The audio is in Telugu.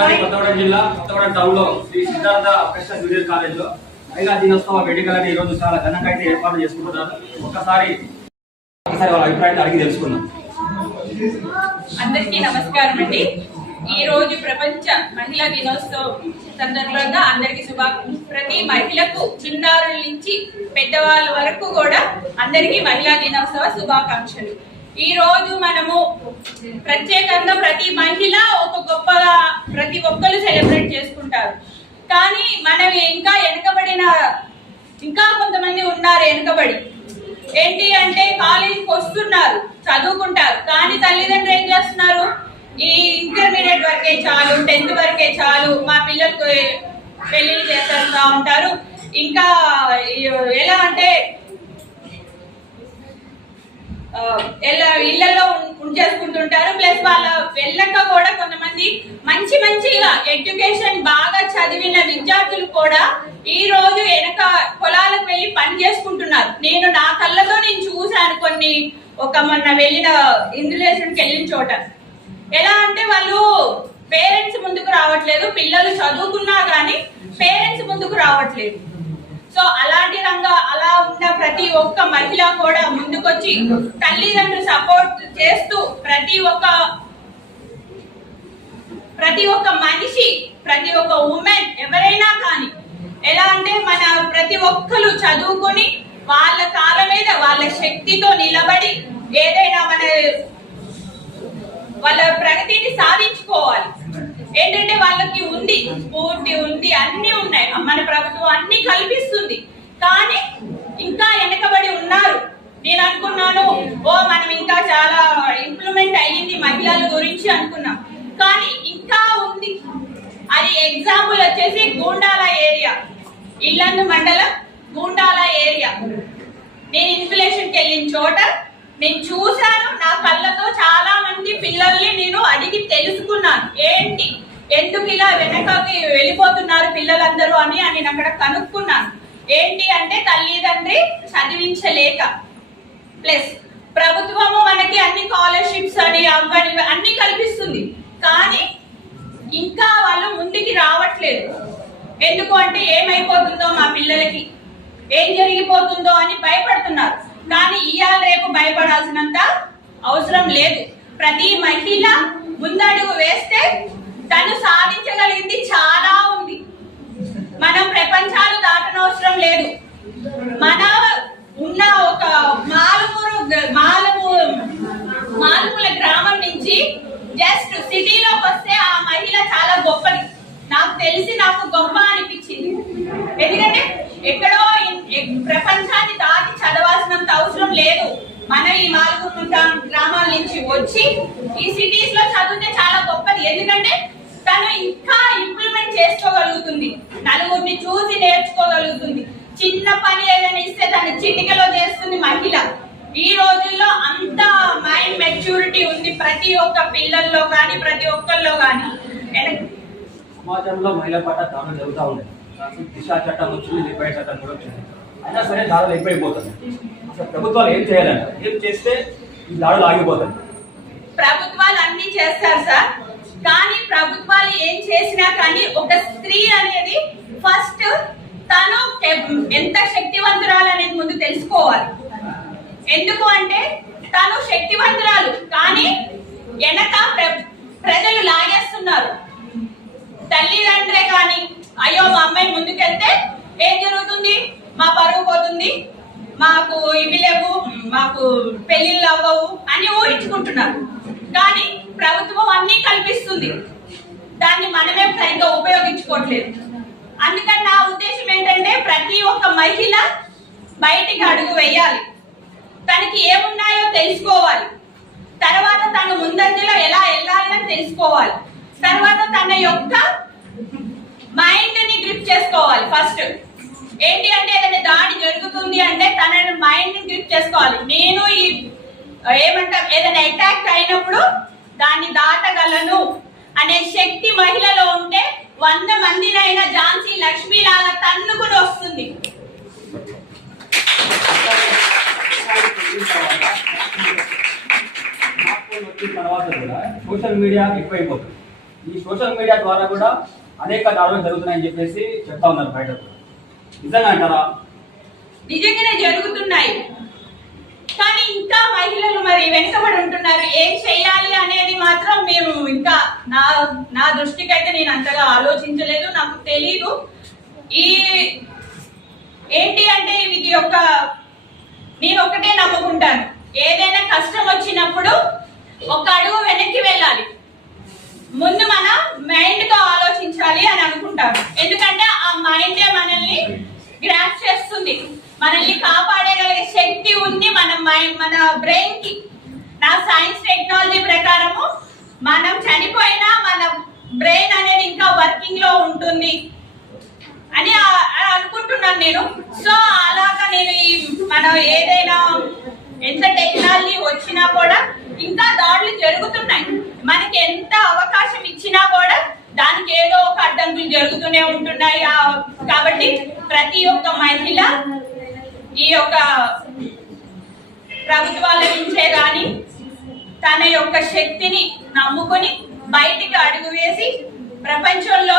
కొత్తగూడెం జిల్లా కొత్తగూడెం టౌన్ లో Sri Siddhartha fresher junior college లో మహిళా దినోత్సవ వేడుకలని ఈ రోజు చాలా ఘనంగా అయితే ఏర్పాటు చేసుకుంటున్నారు. ఒకసారి వాళ్ళ అభిప్రాయాన్ని అడిగి తెలుసుకున్నాం. అందరికీ నమస్కారం అండి. ఈ రోజు ప్రపంచ మహిళా దినోత్సవం సందర్భంగా అందరికి ప్రతి మహిళకు చిన్నారుల నుంచి పెద్దవాళ్ళ వరకు కూడా అందరికీ మహిళా దినోత్సవ శుభాకాంక్షలు. ఈ రోజు మనము ప్రత్యేకంగా ప్రతి మహిళ ఒక గొప్పగా ప్రతి ఒక్కరు సెలబ్రేట్ చేసుకుంటారు. కానీ మనం ఇంకా వెనుకబడిన ఇంకా కొంతమంది ఉన్నారు వెనుకబడి. ఏంటి అంటే కాలేజీకి వస్తున్నారు, చదువుకుంటారు, కానీ తల్లిదండ్రులు ఏం చేస్తున్నారు, ఈ ఇంటర్మీడియట్ వరకే చాలు, 10th వరకే చాలు, మా పిల్లలకు పెళ్లిళ్ళు చేస్తూ ఉంటారు. ఇంకా ఎలా అంటే ఇళ్లలో ఉంచేసుకుంటుంటారు. ప్లస్ వాళ్ళ వెళ్ళక కూడా కొంతమంది మంచిగా ఎడ్యుకేషన్ బాగా చదివిన విద్యార్థులు కూడా ఈ రోజు వెనక పొలాలకు వెళ్ళి పని చేసుకుంటున్నారు. నేను నా కళ్ళతో చూశాను కొన్ని మొన్న వెళ్ళిన ఇందులేషన్కి వెళ్ళిన చోట. ఎలా అంటే వాళ్ళు పేరెంట్స్ ముందుకు రావట్లేదు, పిల్లలు చదువుకున్నా గానీ పేరెంట్స్ ముందుకు రావట్లేదు. సో అలాంటి అలా ఉన్న ప్రతి ఒక్క మహిళ కూడా ముందుకొచ్చి తల్లిదండ్రులు సపోర్ట్ చేస్తూ ప్రతి ఒక్క మనిషి, ప్రతి ఒక్క ఉమెన్ ఎవరైనా కానీ ఎలా అంటే మన ప్రతి ఒక్కరు చదువుకొని వాళ్ళ కాళ్ళ మీద వాళ్ళ శక్తితో నిలబడి ఏదైనా వాళ్ళ ప్రగతిని సాధించుకోవాలి. ఏంటంటే వాళ్ళకి ఉంది, స్ఫూర్తి ఉంది, అన్ని ఉన్నాయి, మన ప్రభుత్వం అన్ని కల్పిస్తుంది. కానీ ఇంకా వెనకబడి ఉన్నారు. నేను అనుకున్నాను మనం ఇంకా చాలా ఇంప్లిమెంట్ అయ్యింది మహిళల గురించి అనుకున్నాం, కానీ ఇంకా ఉంది. అది ఎగ్జాంపుల్ వచ్చేసి గూండాల ఏరియా, ఇల్లందు మండలం గూండాల ఏరియా. నేను ఇన్ఫ్లేషన్కి వెళ్ళిన చోట నేను చూశాను, నా కళ్ళతో చాలా మంది పిల్లల్ని నేను అడిగి తెలుసుకున్నాను. ఏంటి, ఎందుకు ఇలా వెనకకి వెళ్ళిపోతున్నారు పిల్లలందరూ అని నేను అక్కడ కనుక్కున్నాను. ఏంటి అంటే తల్లిదండ్రి చదివించలేక, ప్లస్ ప్రభుత్వము మనకి అన్ని స్కాలర్షిప్స్ అని అవ్వని అన్ని కల్పిస్తుంది, కానీ ఇంకా వాళ్ళు ముందుకి రావట్లేదు. ఎందుకు అంటే ఏమైపోతుందో మా పిల్లలకి, ఏం జరిగిపోతుందో అని భయపడుతున్నారు. కానీ ఇవాళ రేపు భయపడాల్సినంత అవసరం లేదు. ప్రతి మహిళ ముందడుగు వేస్తే తను సాధించగలిగింది చాలా ఉంది. మనం ప్రపంచాలు దాటనవసరం లేదు. మన ఉన్న ఒక మాలుమూల గ్రామం నుంచి జస్ట్ సిటీలోకి వస్తే ఆ మహిళ చాలా గొప్పది. నాకు గొప్ప అనిపించింది. ఎందుకంటే ఎక్కడో ప్రపంచాన్ని దాటి చదవాల్సినంత అవసరం లేదు. మన ఈ 4 గ్రామాల నుంచి వచ్చి ఈ సిటీస్ లో చదివితే చాలా గొప్పది. ఎందుకంటే తను ఇంకా ఇంప్లిమెంట్ చేసుకోగలుగుతుంది, నలుగురిని చూసి నేర్చుకోగలుగుతుంది. చిన్న పని ఏదైనా ఇస్తే తను చిటికలో చేస్తుంది మహిళ. ఈ రోజుల్లో అంత మైండ్ మెచ్యూరిటీ ఉంది ప్రతి ఒక్క పిల్లల్లో కానీ ప్రతి ఒక్కరిలో కానీ. సమాజంలో మహిళల పట్ల దాడులు జరుగుతూ ఉన్నాయి. దిశా చట్టం వచ్చింది, నిర్భయ చట్టం కూడా వచ్చింది. అయినా సరే దాడులు ఎక్కువైపోతుంది. అసలు ప్రభుత్వాలు ఏం చేయాలంట? ఏం చేస్తే ఈ దాడులు ఆగిపోతాయి? ప్రభుత్వాలు అన్ని చేస్తారు సార్, కానీ ప్రభుత్వాలు ఏం చేసినా కానీ ఒక స్త్రీ అనేది ఫస్ట్ తను ఎంత శక్తివంతురాలు అనేది ముందు తెలుసుకోవాలి. ఎందుకు అంటే తను శక్తివంతురాలు, కానీ వెనక ప్రజలు లాగేస్తున్నారు. తల్లిదండ్రే కానీ అయ్యో మా అమ్మాయి ముందుకెళ్తే ఏం జరుగుతుంది, మా పరువు పోతుంది, మాకు ఇవి లేవు, మాకు పెళ్లిళ్ళు అవ్వవు అని ఊహించుకుంటున్నారు. కానీ ప్రభుత్వం అన్ని కల్పిస్తుంది, దాన్ని మనమే సరిగ్గా ఉపయోగించుకోవట్లేదు. అందుకని నా ఉద్దేశం ఏంటంటే ప్రతి ఒక్క మహిళ బయటికి అడుగు వేయాలి, తనకి ఏమున్నాయో తెలుసుకోవాలి, తర్వాత తను ముందంజలో ఎలా వెళ్ళాలి అని తెలుసుకోవాలి, తర్వాత తన యొక్క మైండ్ ని గ్రిప్ చేసుకోవాలి. ఫస్ట్ ఏంటి అంటే ఏదైనా దాడి జరుగుతుంది అంటే తన మైండ్ ని గ్రిప్ చేసుకోవాలి. నేను ఏదైనా అటాక్ అయినప్పుడు దాన్ని దాటగలను అనే శక్తి మహిళలో ఉంటే 100 మందినైనా ఝాన్సీ లక్ష్మి లాగా తన్నుకుని వస్తుంది. తర్వాత కూడా సోషల్ మీడియా ఎక్కువైపోతుంది. ఈ సోషల్ మీడియా ద్వారా కూడా అనేక దాడులు జరుగుతున్నాయని చెప్పేసి చెప్తా ఉన్నారు బయట కూడా. నిజంగా అంటారా? నిజంగానే జరుగుతున్నాయి, కానీ ఇంకా మహిళలు మరి వెనుకబడి ఉంటున్నారు. ఏం చెయ్యాలి అనేది మాత్రం మేము ఇంకా నా దృష్టికి అయితే నేను అంతగా ఆలోచించలేదు, నాకు తెలీదు. ఈ ఏంటి అంటే ఇది నేను ఒకటే నమ్ముకుంటాను, ఏదైనా కష్టం వచ్చినప్పుడు ఒక అడుగు వెనక్కి వెళ్ళాలి, ముందు మన మైండ్ తో ఆలోచించాలి అని అనుకుంటాను. ఎందుకంటే ఆ మైండే మనల్ని గ్రాప్ చేస్తుంది, మనల్ని కాపాడగలిగే శక్తి ఉంది మన బ్రెయిన్ కి. నా సైన్స్ టెక్నాలజీ ప్రకారము మనం చనిపోయినా మన బ్రెయిన్ అనేది ఇంకా వర్కింగ్ లో ఉంటుంది అని అనుకుంటున్నాను నేను. సో అలాగా నేను మనం ఏదైనా ఎంత టెక్నాలజీ వచ్చినా కూడా ఇంకా దాడులు జరుగుతున్నాయి. మనకి ఎంత అవకాశం ఇచ్చినా కూడా దానికి ఏదో ఒక అడ్డంకులు జరుగుతూనే ఉంటున్నాయి. కాబట్టి ప్రతి ఒక్క మహిళ ఈ యొక్క ప్రభుత్వాల నుంచే గాని తన యొక్క శక్తిని నమ్ముకొని బయటికి అడుగు వేసి ప్రపంచంలో